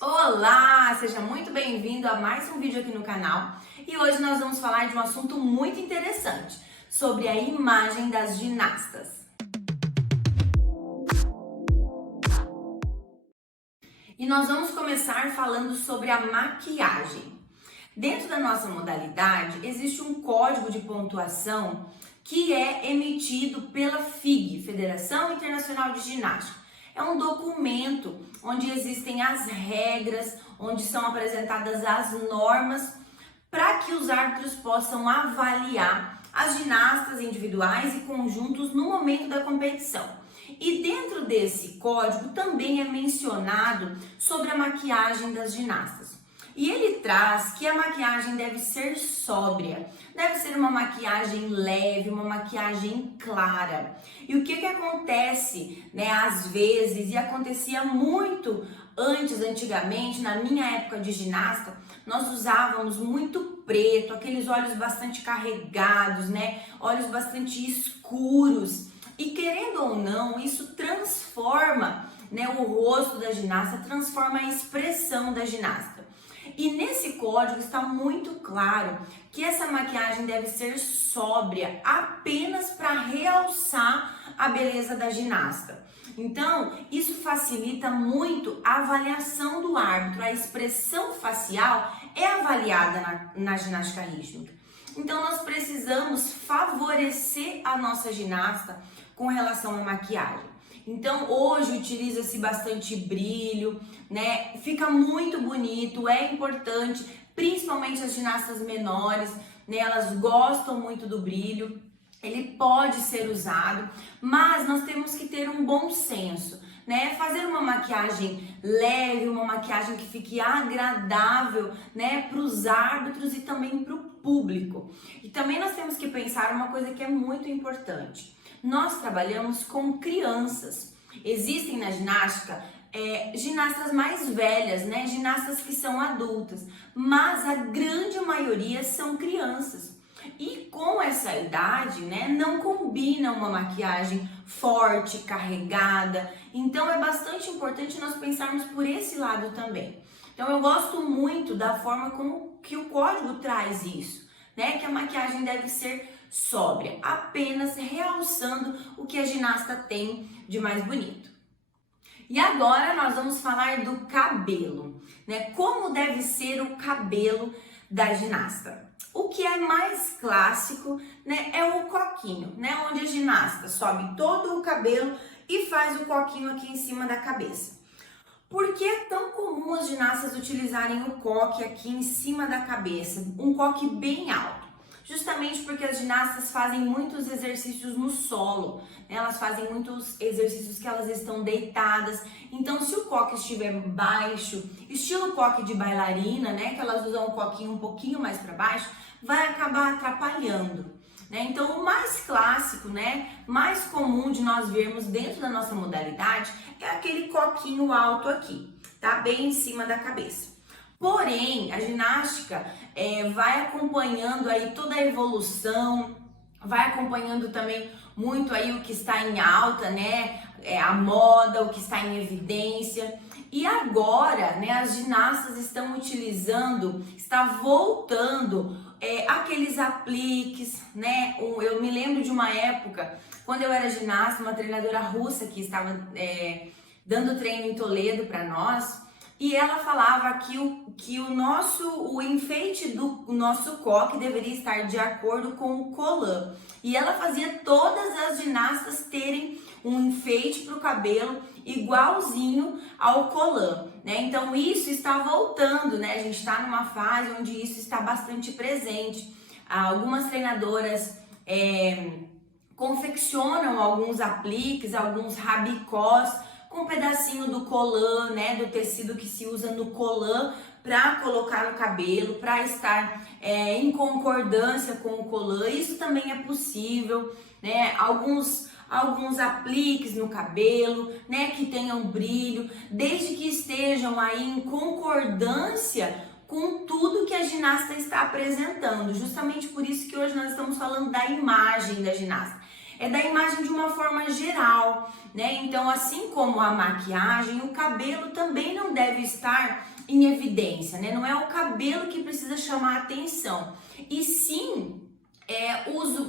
Olá, seja muito bem-vindo a mais um vídeo aqui no canal e hoje nós vamos falar de um assunto muito interessante, sobre a imagem das ginastas. E nós vamos começar falando sobre a maquiagem. Dentro da nossa modalidade, existe um código de pontuação que é emitido pela FIG, Federação Internacional de Ginástica. É um documento onde existem as regras, onde são apresentadas as normas para que os árbitros possam avaliar as ginastas individuais e conjuntos no momento da competição. E dentro desse código também é mencionado sobre a maquiagem das ginastas. E ele traz que a maquiagem deve ser sóbria, deve ser uma maquiagem leve, uma maquiagem clara. E o que acontece, às vezes, e acontecia muito antigamente, na minha época de ginasta, nós usávamos muito preto, aqueles olhos bastante carregados, olhos bastante escuros. E querendo ou não, isso transforma, o rosto da ginasta, transforma a expressão da ginasta. E nesse código está muito claro que essa maquiagem deve ser sóbria, apenas para realçar a beleza da ginasta. Então, isso facilita muito a avaliação do árbitro. A expressão facial é avaliada na ginástica rítmica. Então, nós precisamos favorecer a nossa ginasta com relação à maquiagem. Então, hoje utiliza-se bastante brilho, Fica muito bonito, é importante, principalmente as ginastas menores, Elas gostam muito do brilho. Ele pode ser usado, mas nós temos que ter um bom senso, Fazer uma maquiagem leve, uma maquiagem que fique agradável, para os árbitros e também para o público. E também nós temos que pensar uma coisa que é muito importante. Nós trabalhamos com crianças. Existem na ginástica ginastas mais velhas, ginastas que são adultas, mas a grande maioria são crianças. E com essa idade, não combina uma maquiagem forte, carregada. Então é bastante importante nós pensarmos por esse lado também. Então eu gosto muito da forma como que o código traz isso, que a maquiagem deve ser sóbria, apenas realçando o que a ginasta tem de mais bonito. E agora nós vamos falar do cabelo, Como deve ser o cabelo da ginasta. O que é mais clássico, é o coquinho, Onde a ginasta sobe todo o cabelo e faz o coquinho aqui em cima da cabeça. Por que é tão comum as ginastas utilizarem o coque aqui em cima da cabeça? Um coque bem alto. Justamente porque as ginastas fazem muitos exercícios no solo, Elas fazem muitos exercícios que elas estão deitadas. Então, se o coque estiver baixo, estilo coque de bailarina, que elas usam o coquinho um pouquinho mais para baixo, vai acabar atrapalhando, Então, o mais clássico, mais comum de nós vermos dentro da nossa modalidade é aquele coquinho alto aqui, tá? Bem em cima da cabeça. Porém, a ginástica vai acompanhando aí toda a evolução, vai acompanhando também muito aí o que está em alta, a moda, o que está em evidência. E agora, as ginastas estão utilizando, está voltando aqueles apliques, Eu me lembro de uma época, quando eu era ginasta, uma treinadora russa que estava dando treino em Toledo para nós, e ela falava que o enfeite do nosso coque deveria estar de acordo com o colã. E ela fazia todas as ginastas terem um enfeite para o cabelo igualzinho ao colã, Então isso está voltando, A gente está numa fase onde isso está bastante presente. Algumas treinadoras confeccionam alguns apliques, alguns rabicós com um pedacinho do colã, do tecido que se usa no colã para colocar no cabelo, para estar em concordância com o colã. Isso também é possível, alguns apliques no cabelo, que tenham brilho, desde que estejam aí em concordância com tudo que a ginasta está apresentando. Justamente por isso que hoje nós estamos falando da imagem da ginasta. é da imagem de uma forma geral, né? Então, assim como a maquiagem, o cabelo também não deve estar em evidência, né? Não é o cabelo que precisa chamar a atenção, e sim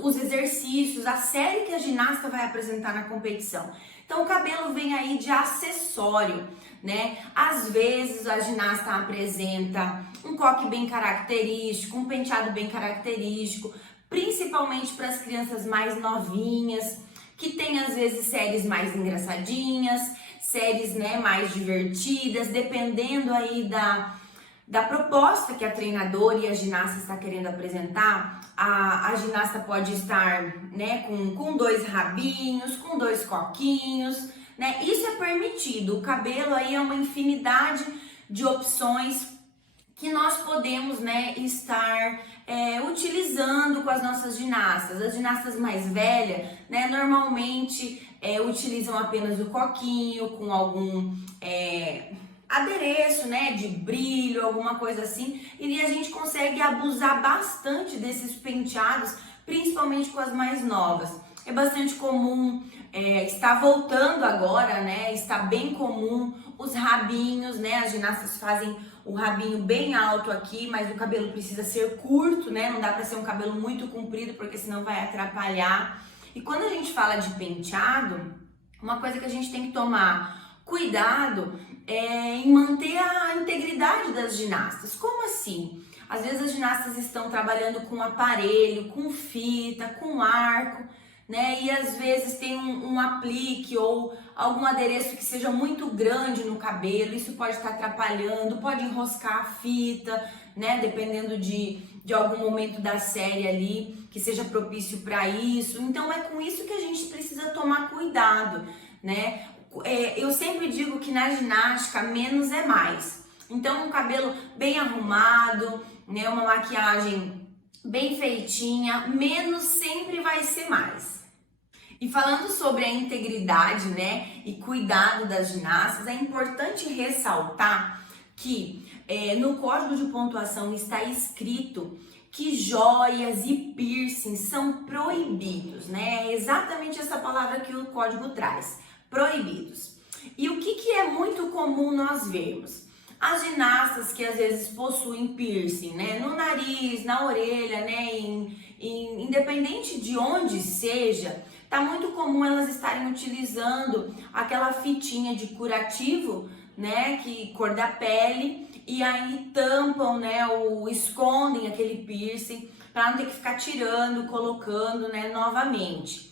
os exercícios, a série que a ginasta vai apresentar na competição. Então, o cabelo vem aí de acessório, né? Às vezes a ginasta apresenta um coque bem característico, um penteado bem característico, principalmente para as crianças mais novinhas, que tem às vezes séries mais engraçadinhas, séries, né, mais divertidas, dependendo aí da proposta que a treinadora e a ginasta está querendo apresentar. A ginasta pode estar, né, com 2 rabinhos, com 2 coquinhos, né? Isso é permitido. O cabelo aí é uma infinidade de opções que nós podemos, né, estar utilizando com as nossas ginastas. As ginastas mais velhas, né, normalmente utilizam apenas o coquinho com algum adereço, né, de brilho, alguma coisa assim, e a gente consegue abusar bastante desses penteados, principalmente com as mais novas. É bastante comum, está voltando agora, né, está bem comum os rabinhos, né, as ginastas fazem o rabinho bem alto aqui, mas o cabelo precisa ser curto, né, não dá para ser um cabelo muito comprido, porque senão vai atrapalhar. E quando a gente fala de penteado, uma coisa que a gente tem que tomar cuidado em manter a integridade das ginastas. Como assim? Às vezes as ginastas estão trabalhando com aparelho, com fita, com arco, né? E às vezes tem um aplique ou algum adereço que seja muito grande no cabelo. Isso pode estar atrapalhando, pode enroscar a fita, né? Dependendo de algum momento da série ali que seja propício para isso. Então é com isso que a gente precisa tomar cuidado, né? Eu sempre digo que na ginástica menos é mais. Então um cabelo bem arrumado, né, uma maquiagem bem feitinha, menos sempre vai ser mais. E falando sobre a integridade, né, e cuidado das ginastas, é importante ressaltar que no código de pontuação está escrito que joias e piercings são proibidos, né? É exatamente essa palavra que o código traz. Proibidos. E o que é muito comum nós vermos? As ginastas que às vezes possuem piercing, né, no nariz, na orelha, né, independente de onde seja, tá muito comum elas estarem utilizando aquela fitinha de curativo, né, que cor da pele, e aí tampam, né, ou escondem aquele piercing para não ter que ficar tirando, colocando, né, novamente.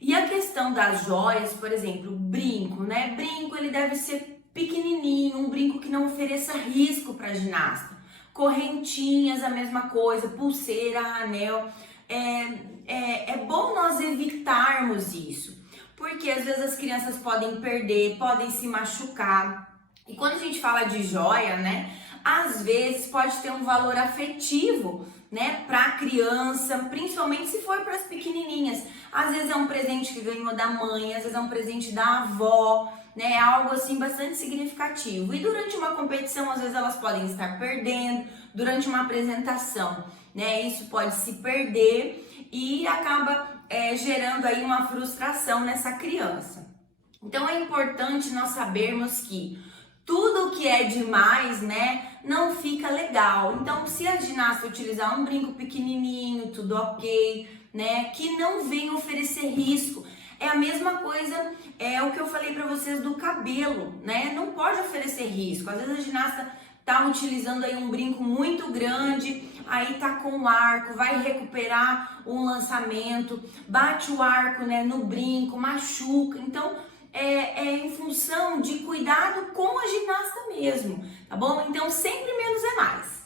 E a questão das joias, por exemplo, brinco, né? Brinco ele deve ser pequenininho, um brinco que não ofereça risco para a ginasta. Correntinhas, a mesma coisa, pulseira, anel. É bom nós evitarmos isso, porque às vezes as crianças podem perder, podem se machucar. E quando a gente fala de joia, né? Às vezes pode ter um valor afetivo, né, para a criança, principalmente se for para as pequenininhas. Às vezes é um presente que ganhou da mãe, às vezes é um presente da avó, né, algo assim bastante significativo. E durante uma competição, às vezes elas podem estar perdendo, durante uma apresentação, né, isso pode se perder e acaba gerando aí uma frustração nessa criança. Então é importante nós sabermos que tudo que é demais, né, não fica legal. Então, se a ginasta utilizar um brinco pequenininho, tudo ok, né, que não venha oferecer risco. É a mesma coisa, o que eu falei para vocês do cabelo, né, não pode oferecer risco. Às vezes a ginasta tá utilizando aí um brinco muito grande, aí tá com o arco, vai recuperar um lançamento, bate o arco, né, no brinco, machuca. Então, em função de cuidado com a ginasta mesmo, tá bom? Então, sempre menos é mais.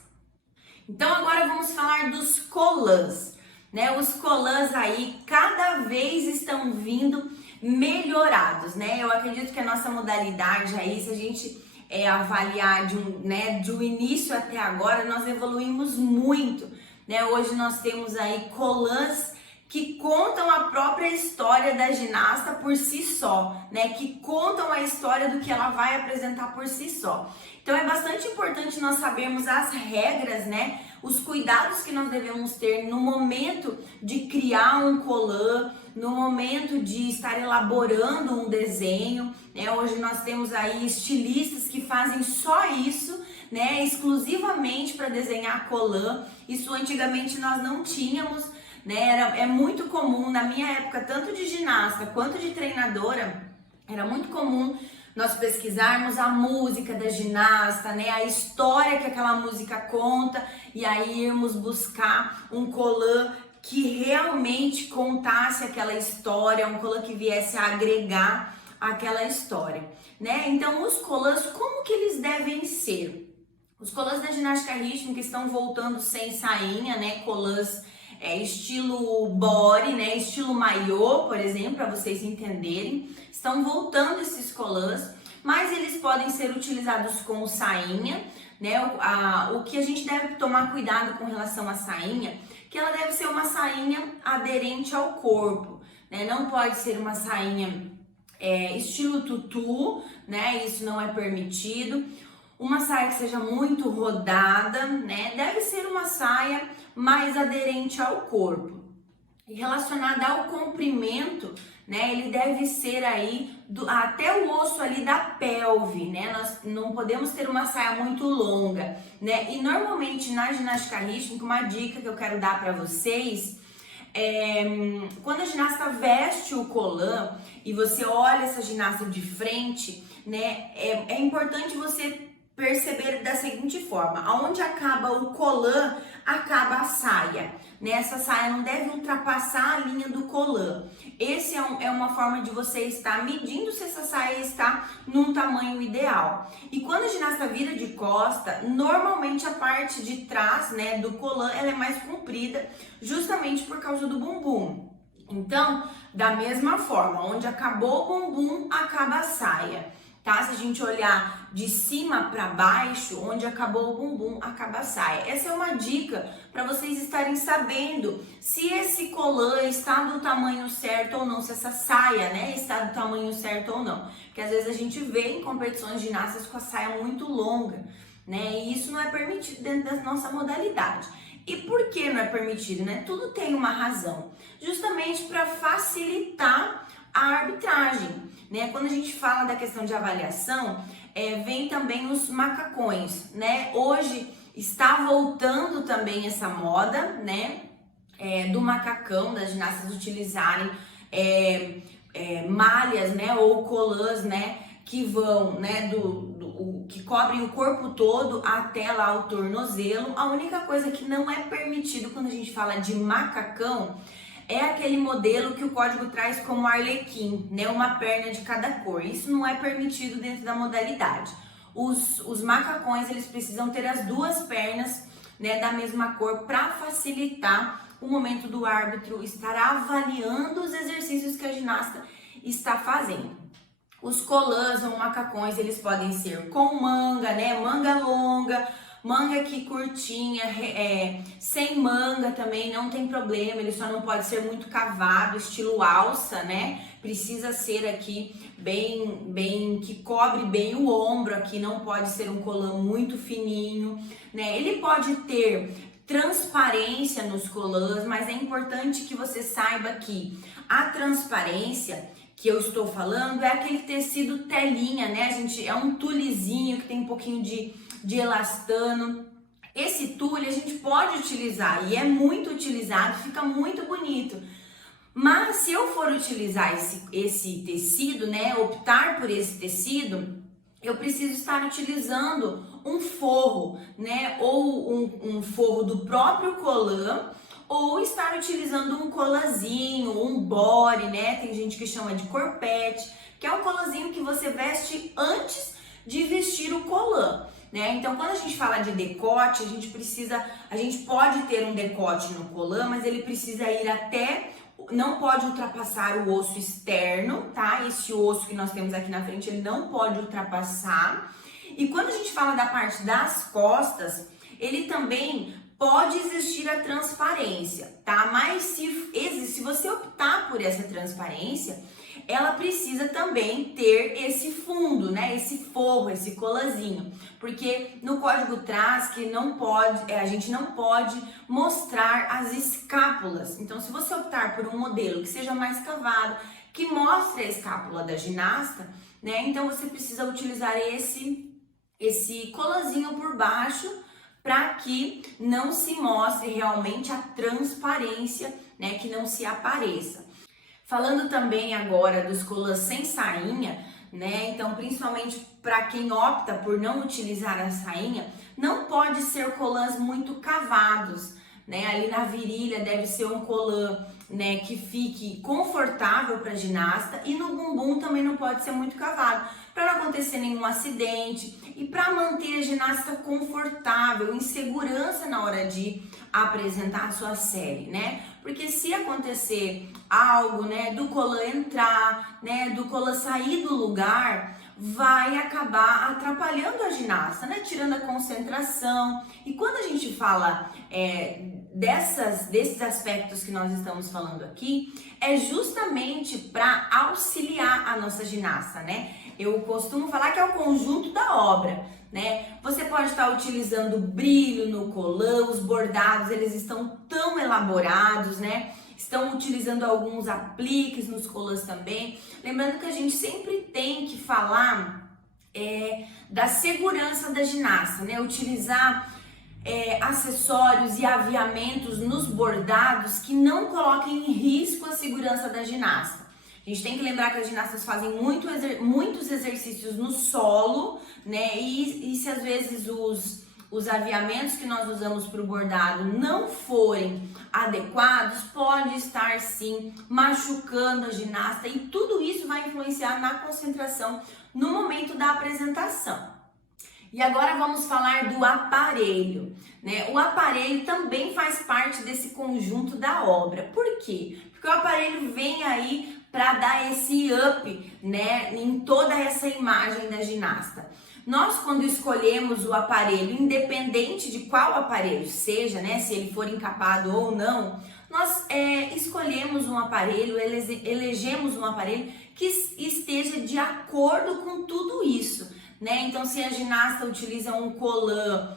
Então, agora vamos falar dos colãs, né? Os colãs aí cada vez estão vindo melhorados, né? Eu acredito que a nossa modalidade aí, se a gente avaliar de um início até agora, nós evoluímos muito, né? Hoje nós temos aí colãs que contam a própria história da ginasta por si só, né? Que contam a história do que ela vai apresentar por si só. Então é bastante importante nós sabermos as regras, né? Os cuidados que nós devemos ter no momento de criar um colã, no momento de estar elaborando um desenho, né? Hoje nós temos aí estilistas que fazem só isso, né? Exclusivamente para desenhar colã. Isso antigamente nós não tínhamos, né? É muito comum, na minha época, tanto de ginasta quanto de treinadora, era muito comum nós pesquisarmos a música da ginasta, né? A história que aquela música conta, e aí irmos buscar um colã que realmente contasse aquela história, um colã que viesse a agregar aquela história, né? Então, os colãs, como que eles devem ser? Os colãs da ginástica rítmica estão voltando sem sainha, né? Colãs estilo body, né? Estilo maiô, por exemplo, para vocês entenderem. Estão voltando esses colãs, mas eles podem ser utilizados com sainha, né? O que a gente deve tomar cuidado com relação à sainha, que ela deve ser uma sainha aderente ao corpo, né? Não pode ser uma sainha estilo tutu, né? Isso não é permitido. Uma saia que seja muito rodada, né? Deve ser uma saia mais aderente ao corpo. E relacionada ao comprimento, né? Ele deve ser aí até o osso ali da pelve, né? Nós não podemos ter uma saia muito longa, né? E normalmente na ginástica rítmica, uma dica que eu quero dar para vocês quando a ginasta veste o colã e você olha essa ginasta de frente, né? É importante você perceber da seguinte forma: aonde acaba o colã, acaba a saia. Essa saia não deve ultrapassar a linha do colã. Esse é uma forma de você estar medindo se essa saia está num tamanho ideal. E quando a ginasta vira de costa, normalmente a parte de trás, né, do colã, ela é mais comprida, justamente por causa do bumbum. Então, da mesma forma, onde acabou o bumbum, acaba a saia. Tá? Se a gente olhar de cima para baixo, onde acabou o bumbum, acaba a saia. Essa é uma dica para vocês estarem sabendo se esse colã está do tamanho certo ou não, se essa saia, né, está do tamanho certo ou não. Porque às vezes a gente vê em competições de ginastas com a saia muito longa, né? E isso não é permitido dentro da nossa modalidade. E por que não é permitido, né? Tudo tem uma razão. Justamente para facilitar a arbitragem. Né? Quando a gente fala da questão de avaliação, vem também os macacões, né? Hoje está voltando também essa moda, né? Do macacão, das ginastas utilizarem malhas, né? Ou colãs, né? Que vão, né? Que cobrem o corpo todo até lá o tornozelo. A única coisa que não é permitido quando a gente fala de macacão é aquele modelo que o código traz como arlequim, né? Uma perna de cada cor. Isso não é permitido dentro da modalidade. Os macacões, eles precisam ter as duas pernas, né, da mesma cor para facilitar o momento do árbitro estar avaliando os exercícios que a ginasta está fazendo. Os colãs ou macacões, eles podem ser com manga, né? Manga longa, manga aqui curtinha, sem manga também, não tem problema, ele só não pode ser muito cavado, estilo alça, né? Precisa ser aqui bem que cobre bem o ombro aqui, não pode ser um colã muito fininho, né? Ele pode ter transparência nos colãs, mas é importante que você saiba que a transparência que eu estou falando é aquele tecido telinha, né? É um tulezinho que tem um pouquinho de elastano. Esse tule a gente pode utilizar e é muito utilizado, fica muito bonito. Mas se eu for utilizar esse tecido, né, optar por esse tecido, eu preciso estar utilizando um forro, né, ou um forro do próprio colã, ou estar utilizando um colazinho, um body, né, tem gente que chama de corpete, que é um colazinho que você veste antes de vestir o colã. Né? Então, quando a gente fala de decote, a gente pode ter um decote no colã, mas ele precisa ir não pode ultrapassar o osso externo, tá? Esse osso que nós temos aqui na frente, ele não pode ultrapassar. E quando a gente fala da parte das costas, ele também pode existir a transparência, tá? Mas se você optar por essa transparência, ela precisa também ter esse fundo, né? Esse forro, esse colazinho, porque no código traz que não pode, a gente não pode mostrar as escápulas. Então, se você optar por um modelo que seja mais cavado, que mostre a escápula da ginasta, né? Então você precisa utilizar esse colazinho por baixo para que não se mostre realmente a transparência, né? Que não se apareça. Falando também agora dos colãs sem sainha, né? Então, principalmente para quem opta por não utilizar a sainha, não pode ser colãs muito cavados, né? Ali na virilha deve ser um colã, né, que fique confortável para a ginasta, e no bumbum também não pode ser muito cavado, para não acontecer nenhum acidente e para manter a ginasta confortável, em segurança na hora de apresentar a sua série, né? Porque se acontecer algo, né, do colã entrar, né, do colã sair do lugar, vai acabar atrapalhando a ginasta, né, tirando a concentração. E quando a gente fala desses aspectos que nós estamos falando aqui, é justamente para auxiliar a nossa ginasta, né? Eu costumo falar que é o conjunto da obra, né? Você pode estar utilizando brilho no colã, os bordados, eles estão tão elaborados, né? Estão utilizando alguns apliques nos colãs também. Lembrando que a gente sempre tem que falar da segurança da ginasta, né? Utilizar acessórios e aviamentos nos bordados que não coloquem em risco a segurança da ginasta. A gente tem que lembrar que as ginastas fazem muitos exercícios no solo, né? E se às vezes os aviamentos que nós usamos para o bordado não forem adequados, pode estar sim machucando a ginasta, e tudo isso vai influenciar na concentração no momento da apresentação. E agora vamos falar do aparelho, né? O aparelho também faz parte desse conjunto da obra. Por quê? Porque o aparelho vem aí para dar esse up, né, em toda essa imagem da ginasta. Nós, quando escolhemos o aparelho, independente de qual aparelho seja, né, se ele for encapado ou não, nós escolhemos um aparelho, elegemos um aparelho que esteja de acordo com tudo isso, né? Então, se a ginasta utiliza um colã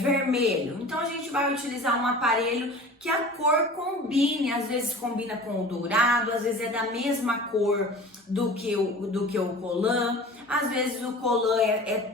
vermelho, então a gente vai utilizar um aparelho que a cor combine, às vezes combina com o dourado, às vezes é da mesma cor do que o colã, às vezes o colã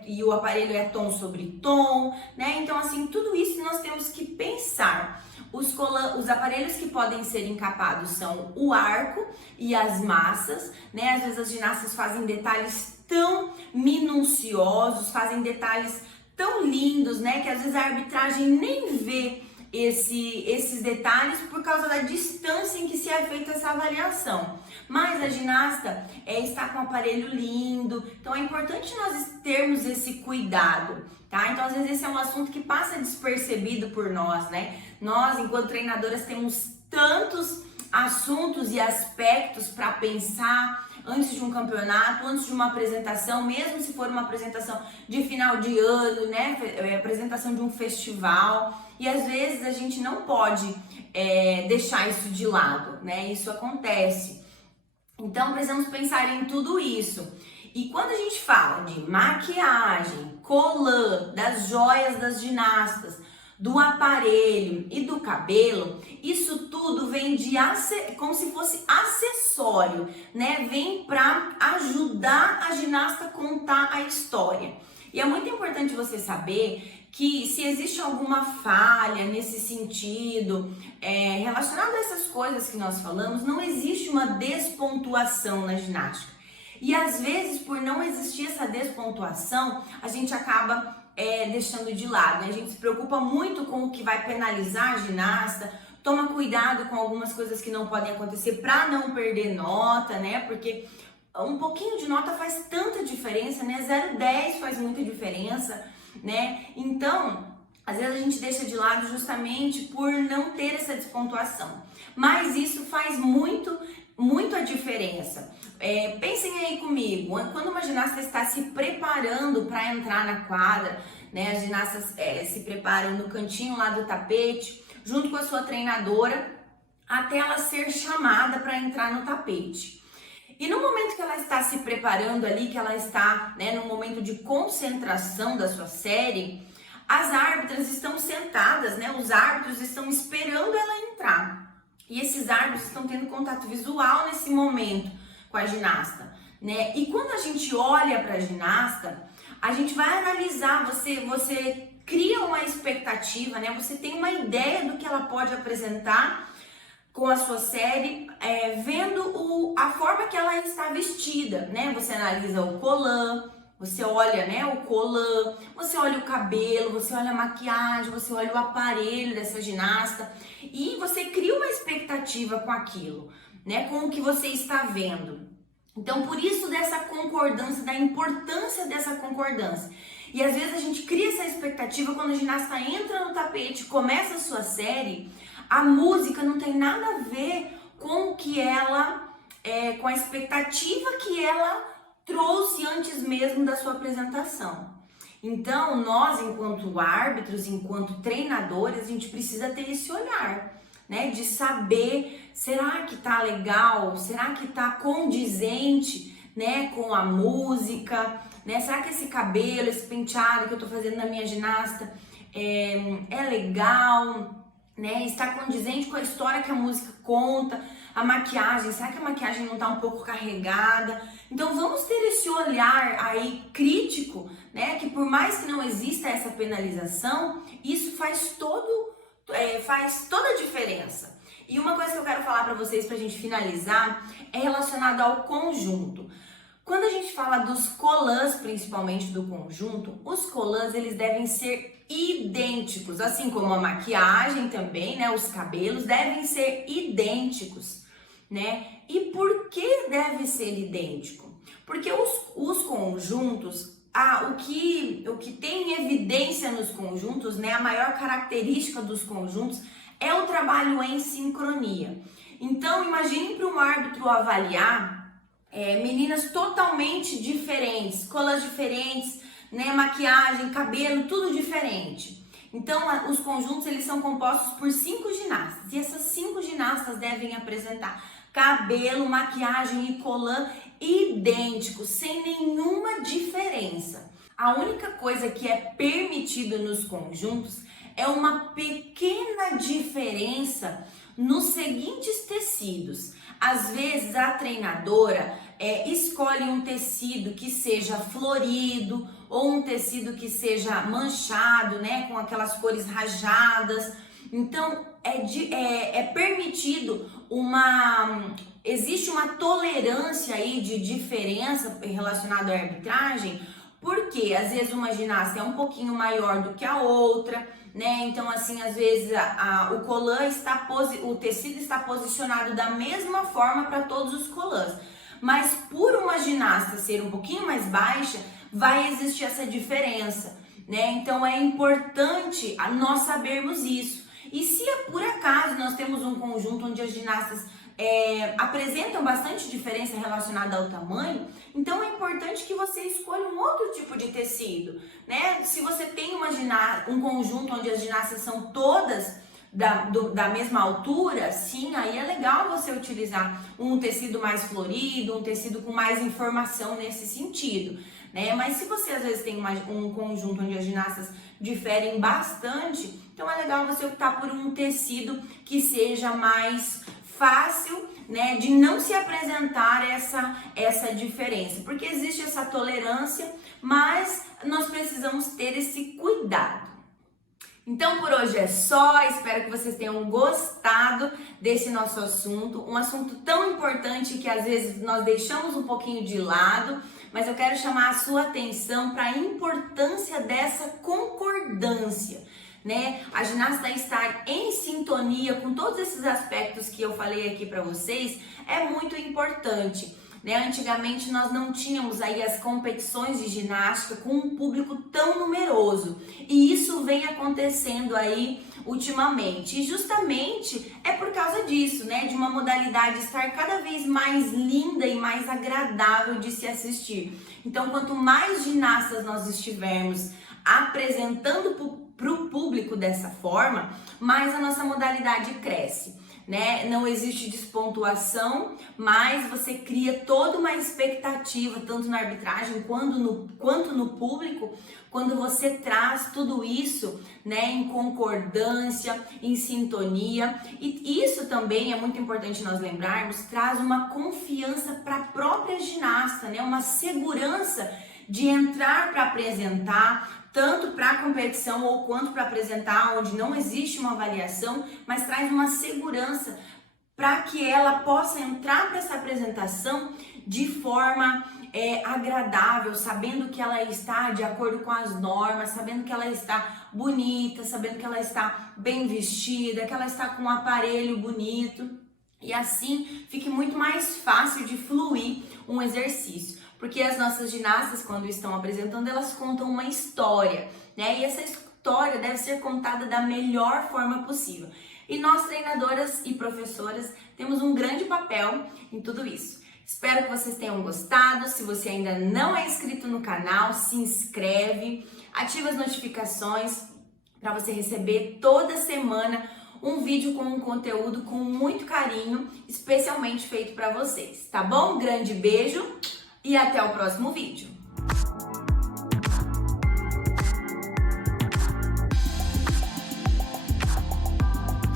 e o aparelho é tom sobre tom, né? Então, assim, tudo isso nós temos que pensar. Os aparelhos que podem ser encapados são o arco e as massas, né? Às vezes as ginastas fazem detalhes tão minuciosos, fazem detalhes tão lindos, né? Que às vezes a arbitragem nem vê esses detalhes por causa da distância em que se é feita essa avaliação. Mas a ginasta está com um aparelho lindo, então é importante nós termos esse cuidado, tá? Então, às vezes, esse é um assunto que passa despercebido por nós, né? Nós, enquanto treinadoras, temos tantos assuntos e aspectos para pensar antes de um campeonato, antes de uma apresentação, mesmo se for uma apresentação de final de ano, né? Apresentação de um festival. E às vezes a gente não pode deixar isso de lado, né? Isso acontece. Então precisamos pensar em tudo isso. E quando a gente fala de maquiagem, colã, das joias das ginastas, do aparelho e do cabelo, isso tudo vem como se fosse acessório, né? Vem para ajudar a ginasta a contar a história. E é muito importante você saber que se existe alguma falha nesse sentido, relacionada a essas coisas que nós falamos, não existe uma despontuação na ginástica. E às vezes, por não existir essa despontuação, a gente acaba deixando de lado, né? A gente se preocupa muito com o que vai penalizar a ginasta, toma cuidado com algumas coisas que não podem acontecer para não perder nota, né? Porque um pouquinho de nota faz tanta diferença, né? 0,10 faz muita diferença, né? Então, às vezes a gente deixa de lado justamente por não ter essa despontuação. Mas isso faz muito a diferença. Pensem aí comigo, quando uma ginasta está se preparando para entrar na quadra, né? As ginastas se preparam no cantinho lá do tapete, junto com a sua treinadora, até ela ser chamada para entrar no tapete. E no momento que ela está se preparando ali, que ela está, né, no momento de concentração da sua série, as árbitras estão sentadas, né? Os árbitros estão esperando ela entrar. E esses árbitros estão tendo contato visual nesse momento com a ginasta, né? E quando a gente olha para a ginasta, a gente vai analisar, você cria uma expectativa, né? Você tem uma ideia do que ela pode apresentar com a sua série, vendo a forma que ela está vestida, né? Você analisa o colã, você olha, né, o colã, você olha o cabelo, você olha a maquiagem, você olha o aparelho dessa ginasta e você cria uma expectativa com aquilo, né, com o que você está vendo. Então, por isso dessa concordância, da importância dessa concordância. E às vezes a gente cria essa expectativa quando a ginasta entra no tapete, começa a sua série, a música não tem nada a ver com o que ela, com a expectativa que ela trouxe antes mesmo da sua apresentação. Então, nós, enquanto árbitros, enquanto treinadores, a gente precisa ter esse olhar, né? De saber, será que tá legal? Será que tá condizente, né, com a música? Né? Será que esse cabelo, esse penteado que eu tô fazendo na minha ginasta é legal? Né? Está condizente com a história que a música conta? A maquiagem, será que a maquiagem não tá um pouco carregada? Então vamos ter esse olhar aí crítico, né? Que por mais que não exista essa penalização, isso faz toda a diferença. E uma coisa que eu quero falar para vocês pra gente finalizar é relacionada ao conjunto. Quando a gente fala dos colãs, principalmente do conjunto, os colãs eles devem ser idênticos, assim como a maquiagem também, né? Os cabelos devem ser idênticos, né? E por que deve ser idêntico? Porque os conjuntos, o que tem evidência nos conjuntos, né? A maior característica dos conjuntos é o trabalho em sincronia. Então, imagine para um árbitro avaliar meninas totalmente diferentes, colãs diferentes, né? Maquiagem, cabelo, tudo diferente. Então, os conjuntos eles são compostos por 5 ginastas e essas 5 ginastas devem apresentar cabelo, maquiagem e colã idênticos, sem nenhuma diferença. A única coisa que é permitido nos conjuntos é uma pequena diferença nos seguintes tecidos. Às vezes a treinadora escolhe um tecido que seja florido ou um tecido que seja manchado, né, com aquelas cores rajadas. Então é permitido existe uma tolerância aí de diferença relacionada à arbitragem, porque às vezes uma ginasta é um pouquinho maior do que a outra, né? Então assim, às vezes o colã o tecido está posicionado da mesma forma para todos os colãs, mas por uma ginasta ser um pouquinho mais baixa, vai existir essa diferença, né? Então é importante nós sabermos isso. E se por acaso nós temos um conjunto onde as ginastas apresentam bastante diferença relacionada ao tamanho, então é importante que você escolha um outro tipo de tecido, né? Se você tem um conjunto onde as ginastas são todas da mesma altura, sim, aí é legal você utilizar um tecido mais florido, um tecido com mais informação nesse sentido, né? Mas se você às vezes tem um conjunto onde as ginastas diferem bastante, então é legal você optar por um tecido que seja mais fácil, né, de não se apresentar essa diferença, porque existe essa tolerância, mas nós precisamos ter esse cuidado. Então por hoje é só, espero que vocês tenham gostado desse nosso assunto, um assunto tão importante que às vezes nós deixamos um pouquinho de lado, mas eu quero chamar a sua atenção para a importância dessa concordância, né? A ginasta estar em sintonia com todos esses aspectos que eu falei aqui para vocês é muito importante, né? Antigamente nós não tínhamos aí as competições de ginástica com um público tão numeroso e isso vem acontecendo aí ultimamente, e justamente é por causa disso, né? De uma modalidade estar cada vez mais linda e mais agradável de se assistir. Então, quanto mais ginastas nós estivermos apresentando para o público dessa forma, mais a nossa modalidade cresce, né? Não existe despontuação, mas você cria toda uma expectativa, tanto na arbitragem quanto no público, quando você traz tudo isso, né, em concordância, em sintonia. E isso também é muito importante nós lembrarmos, traz uma confiança para a própria ginasta, né? Uma segurança de entrar para apresentar, tanto para a competição ou quanto para apresentar onde não existe uma avaliação, mas traz uma segurança para que ela possa entrar para essa apresentação de forma agradável, sabendo que ela está de acordo com as normas, sabendo que ela está bonita, sabendo que ela está bem vestida, que ela está com um aparelho bonito, e assim fique muito mais fácil de fluir um exercício. Porque as nossas ginastas, quando estão apresentando, elas contam uma história, né? E essa história deve ser contada da melhor forma possível. E nós, treinadoras e professoras, temos um grande papel em tudo isso. Espero que vocês tenham gostado. Se você ainda não é inscrito no canal, se inscreve, ativa as notificações para você receber toda semana um vídeo com um conteúdo com muito carinho, especialmente feito para vocês, tá bom? Um grande beijo! E até o próximo vídeo.